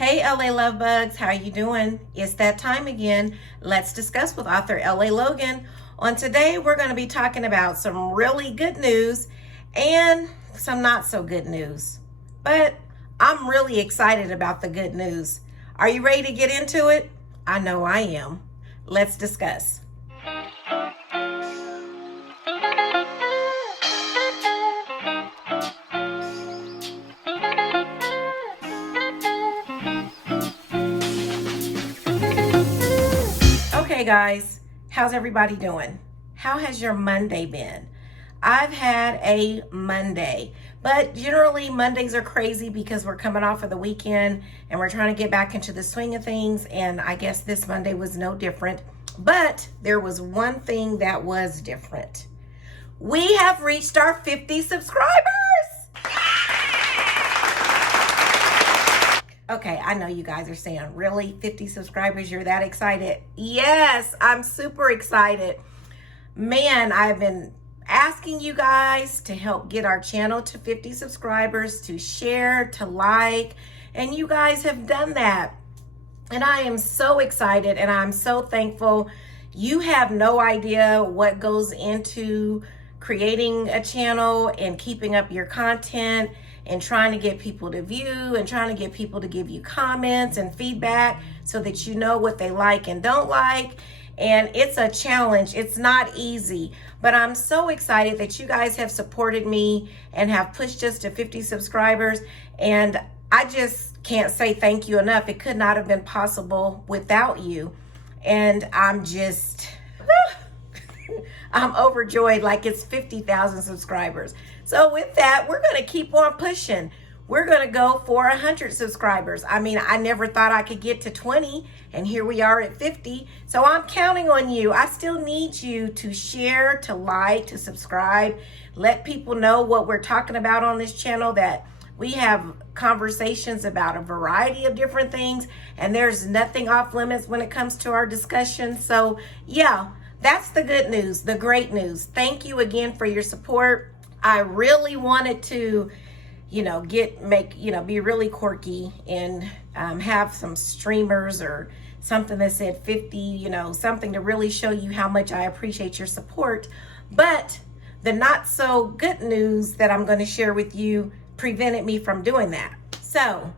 Hey LA Love Bugs, how you doing? It's that time again. Let's discuss with author LA Logan. On today, we're going to be talking about some really good news and some not so good news. But I'm really excited about the good news. Are you ready to get into it? I know I am. Let's discuss. Okay guys, how's everybody doing? How has your Monday been? I've had a Monday, but generally Mondays are crazy because we're coming off of the weekend and we're trying to get back into the swing of things, and I guess this Monday was no different. But there was one thing that was different. We have reached our 50 subscribers! Okay, I know you guys are saying, really? 50 subscribers? You're that excited? Yes, I'm super excited. Man, I've been asking you guys to help get our channel to 50 subscribers, to share, to like, and you guys have done that. And I am so excited and I'm so thankful. You have no idea what goes into creating a channel and keeping up your content and trying to get people to view and trying to get people to give you comments and feedback so that you know what they like and don't like. And it's a challenge. It's not easy, but I'm so excited that you guys have supported me and have pushed us to 50 subscribers. And I just can't say thank you enough. It could not have been possible without you. And I'm just, I'm overjoyed like it's 50,000 subscribers. So with that, we're going to keep on pushing. We're going to go for 100 subscribers. I mean, I never thought I could get to 20, and here we are at 50. So I'm counting on you. I still need you to share, to like, to subscribe. Let people know what we're talking about on this channel, that we have conversations about a variety of different things, and there's nothing off limits when it comes to our discussion. So yeah, that's the good news, the great news. Thank you again for your support. I really wanted to, be really quirky and have some streamers or something that said 50, something to really show you how much I appreciate your support. But the not so good news that I'm going to share with you prevented me from doing that. So,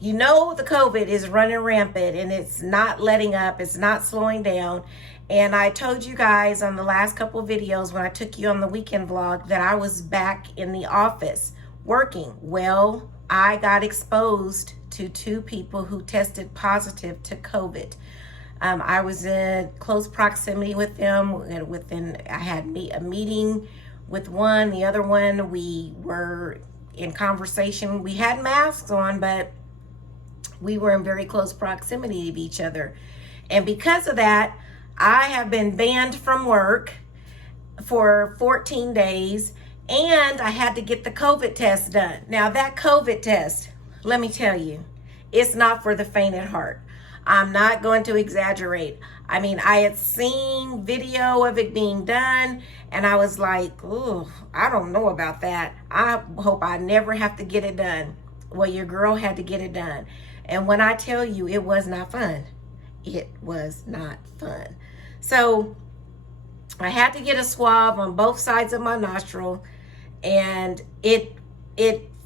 the COVID is running rampant and it's not letting up. It's not slowing down. And I told you guys on the last couple of videos when I took you on the weekend vlog that I was back in the office working. Well, I got exposed to 2 people who tested positive to COVID. I was in close proximity with them. I had a meeting with one. The other one, we were in conversation. We had masks on, but we were in very close proximity of each other. And because of that, I have been banned from work for 14 days, and I had to get the COVID test done. Now that COVID test, let me tell you, it's not for the faint at heart. I'm not going to exaggerate. I mean, I had seen video of it being done, and I was like, oh, I don't know about that. I hope I never have to get it done. Well, your girl had to get it done. And when I tell you, it was not fun. It was not fun. So I had to get a swab on both sides of my nostril, and it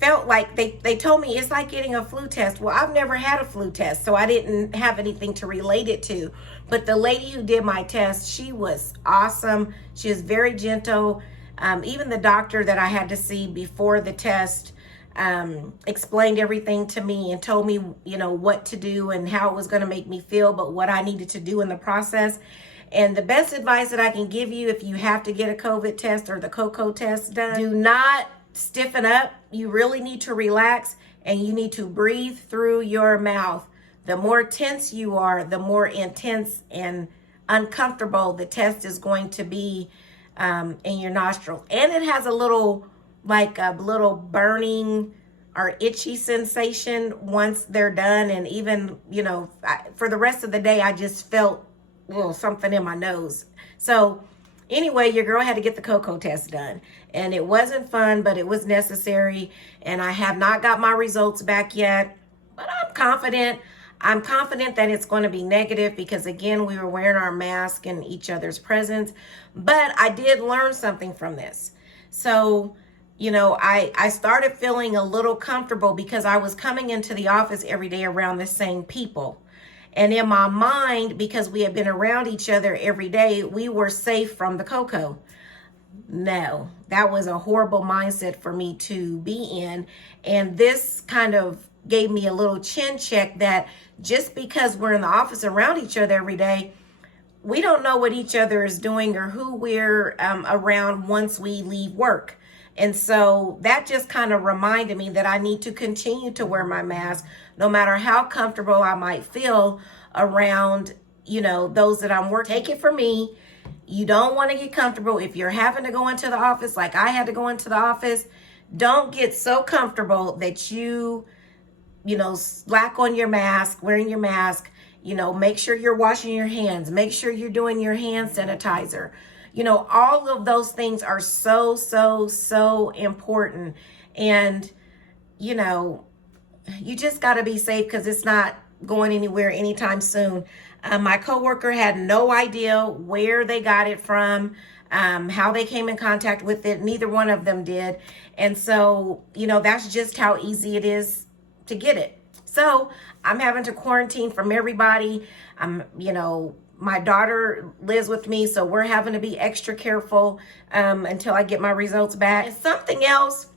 felt like they told me it's like getting a flu test. Well, I've never had a flu test, so I didn't have anything to relate it to. But the lady who did my test, she was awesome. She was very gentle. Even the doctor that I had to see before the test explained everything to me and told me, what to do and how it was going to make me feel, but what I needed to do in the process. And the best advice that I can give you if you have to get a COVID test or the COCO test done, do not stiffen up. You really need to relax, and you need to breathe through your mouth. The more tense you are, the more intense and uncomfortable the test is going to be in your nostril. And it has a little burning or itchy sensation once they're done. And even, for the rest of the day, I just felt something in my nose. So anyway, your girl had to get the COCO test done, and it wasn't fun, but it was necessary. And I have not got my results back yet, but I'm confident. I'm confident that it's going to be negative because, again, we were wearing our mask in each other's presence. But I did learn something from this. So, I started feeling a little comfortable because I was coming into the office every day around the same people. And in my mind, because we had been around each other every day, we were safe from the cocoa. No, that was a horrible mindset for me to be in. And this kind of gave me a little chin check that just because we're in the office around each other every day, we don't know what each other is doing or who we're around once we leave work. And so that just kind of reminded me that I need to continue to wear my mask, no matter how comfortable I might feel around, those that I'm working. Take it from me. You don't want to get comfortable. If you're having to go into the office, like I had to go into the office, don't get so comfortable that you slack on your mask, wearing your mask. Make sure you're washing your hands. Make sure you're doing your hand sanitizer. All of those things are so, so, so important. And, you just got to be safe because it's not going anywhere anytime soon. My coworker had no idea where they got it from, how they came in contact with it. Neither one of them did. And so, that's just how easy it is to get it. So I'm having to quarantine from everybody. My daughter lives with me, so we're having to be extra careful until I get my results back. And something else,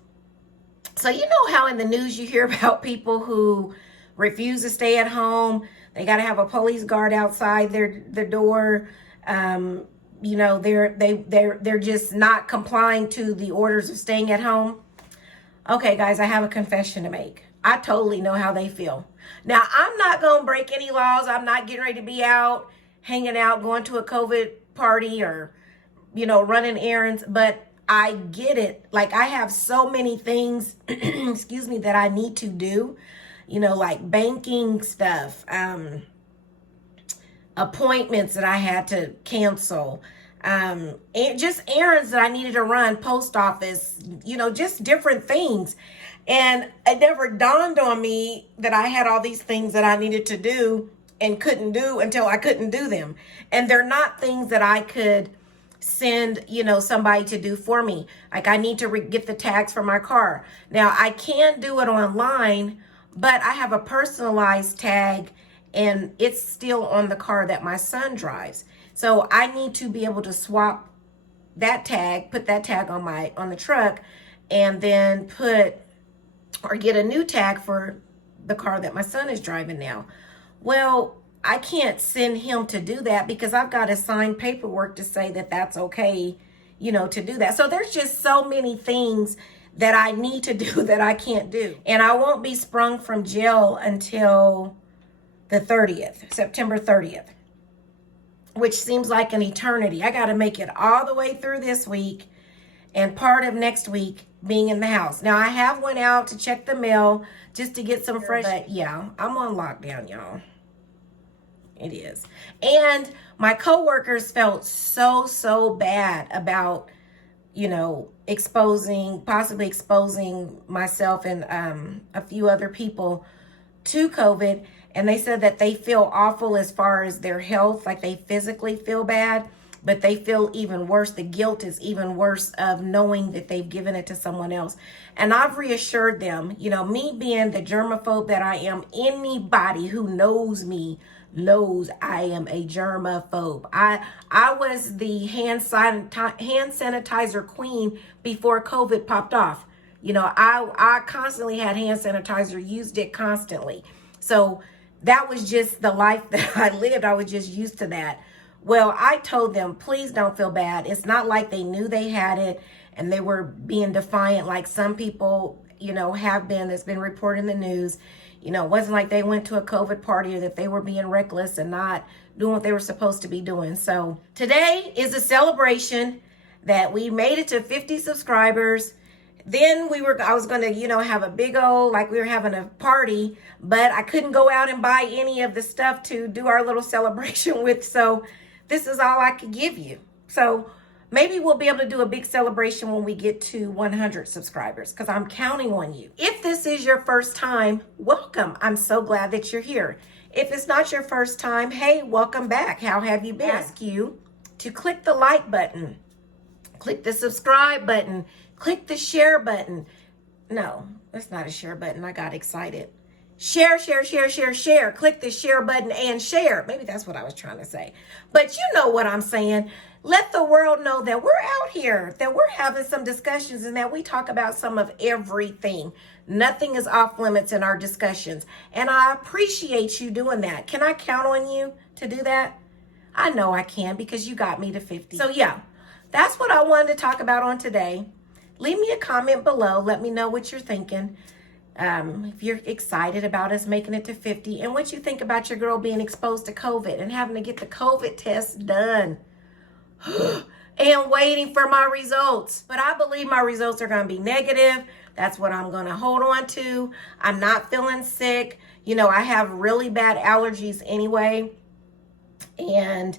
so how in the news you hear about people who refuse to stay at home. They got to have a police guard outside their door. They're just not complying to the orders of staying at home. Okay, guys, I have a confession to make. I totally know how they feel. Now, I'm not going to break any laws. I'm not getting ready to be out, hanging out, going to a COVID party or, running errands. But I get it. Like, I have so many things, that I need to do, like banking stuff, appointments that I had to cancel, and just errands that I needed to run, post office, just different things. And it never dawned on me that I had all these things that I needed to do and couldn't do until I couldn't do them. And they're not things that I could send, somebody to do for me. Like I need to get the tags for my car. Now I can do it online, but I have a personalized tag and it's still on the car that my son drives. So I need to be able to swap that tag, put that tag on the truck, and then get a new tag for the car that my son is driving now. Well, I can't send him to do that because I've got to sign paperwork to say that that's okay, to do that. So there's just so many things that I need to do that I can't do. And I won't be sprung from jail until the 30th, September 30th, which seems like an eternity. I got to make it all the way through this week and part of next week being in the house. Now, I have went out to check the mail just to get some fresh, but yeah, I'm on lockdown, y'all. It is. And my coworkers felt so bad about, possibly exposing myself and a few other people to COVID. And they said that they feel awful as far as their health, like they physically feel bad, but they feel even worse. The guilt is even worse of knowing that they've given it to someone else. And I've reassured them, me being the germaphobe that I am, anybody who knows me knows I am a germaphobe. I was the hand sanitizer queen before COVID popped off. I constantly had hand sanitizer, used it constantly. So that was just the life that I lived. I was just used to that. Well, I told them, please don't feel bad. It's not like they knew they had it and they were being defiant like some people, have been, that's been reported in the news. It wasn't like they went to a COVID party or that they were being reckless and not doing what they were supposed to be doing. So today is a celebration that we made it to 50 subscribers. Then I was going to, have a big old, like we were having a party, but I couldn't go out and buy any of the stuff to do our little celebration with. So this is all I could give you. So Maybe we'll be able to do a big celebration when we get to 100 subscribers, because I'm counting on you. If this is your first time, welcome. I'm so glad that you're here. If it's not your first time, hey, welcome back. How have you been? I ask you to click the like button, click the subscribe button, click the share button. No, that's not a share button. I got excited. Share, share, share, share, share. Click the share button and share. Maybe that's what I was trying to say. But you know what I'm saying. Let the world know that we're out here, that we're having some discussions, and that we talk about some of everything. Nothing is off limits in our discussions. And I appreciate you doing that. Can I count on you to do that? I know I can, because you got me to 50. So yeah, that's what I wanted to talk about on today. Leave me a comment below. Let me know what you're thinking. If you're excited about us making it to 50, and what you think about your girl being exposed to COVID and having to get the COVID test done and waiting for my results. But I believe my results are going to be negative. That's what I'm going to hold on to. I'm not feeling sick. You know, I have really bad allergies anyway. And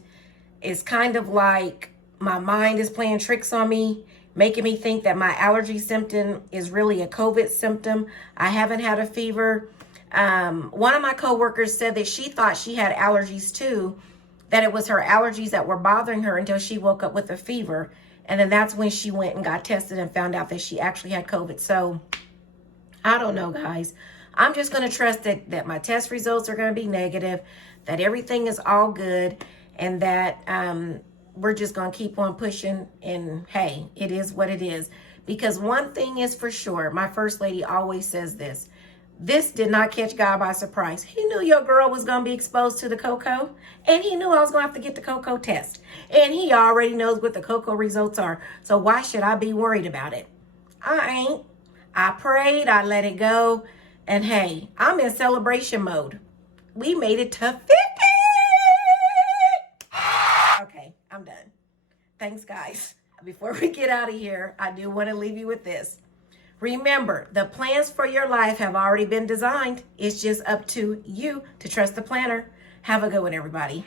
it's kind of like my mind is playing tricks on me, making me think that my allergy symptom is really a COVID symptom. I haven't had a fever. One of my coworkers said that she thought she had allergies too, that it was her allergies that were bothering her until she woke up with a fever. And then that's when she went and got tested and found out that she actually had COVID. So I don't know, guys. I'm just going to trust that my test results are going to be negative, that everything is all good, and that we're just going to keep on pushing. And hey, it is what it is. Because one thing is for sure, my first lady always says this. This did not catch God by surprise. He knew your girl was going to be exposed to the cocoa, and he knew I was going to have to get the cocoa test. And he already knows what the cocoa results are. So why should I be worried about it? I ain't. I prayed, I let it go, and hey, I'm in celebration mode. We made it to 50. Okay, I'm done. Thanks, guys. Before we get out of here, I do want to leave you with this. Remember, the plans for your life have already been designed. It's just up to you to trust the planner. Have a good one, everybody.